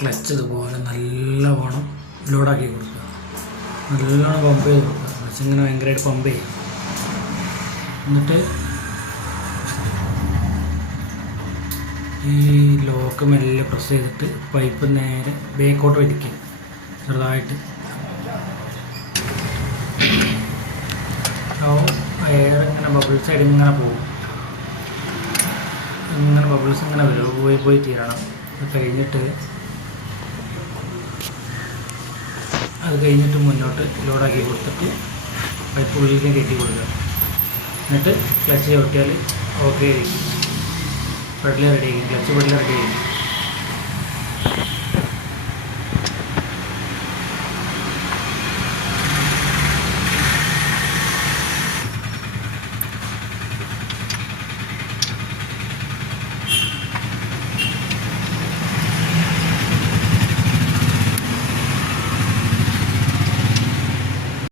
Clutch ഇതുപോലെ നല്ലവണ്ണം ലോഡാക്കി കൊടുക്കുക, നല്ലോണം പമ്പ് ചെയ്ത് കൊടുക്കുക. ക്ലച്ച് ഇങ്ങനെ ഭയങ്കരമായിട്ട് പമ്പ് ചെയ്യുക. എന്നിട്ട് ഈ ലോക്ക് മെല്ലെ പ്രസ് ചെയ്തിട്ട് പൈപ്പ് നേരെ ബേക്കോട്ട് വലിക്കുക ചെറുതായിട്ട്. എയർ ഇങ്ങനെ ബബിൾസ് സൈഡ് ഇങ്ങനെ പോകും, ഇങ്ങനെ ബബിൾസ് ഇങ്ങനെ വരും, പോയി തീരണം. അത് കഴിഞ്ഞിട്ട് മുന്നോട്ട് ലോഡാക്കി കൊടുത്തിട്ട് പൈപ്പ് ഉള്ളിലേക്ക് കയറ്റി കൊടുക്കുക. എന്നിട്ട് ക്ലച്ച് ചവിട്ടിയാൽ ഓക്കെ ആയിരിക്കും, പെഡൽ റെഡി ആയിരിക്കും, ക്ലച്ച് പെഡൽ റെഡി ആയിരിക്കും.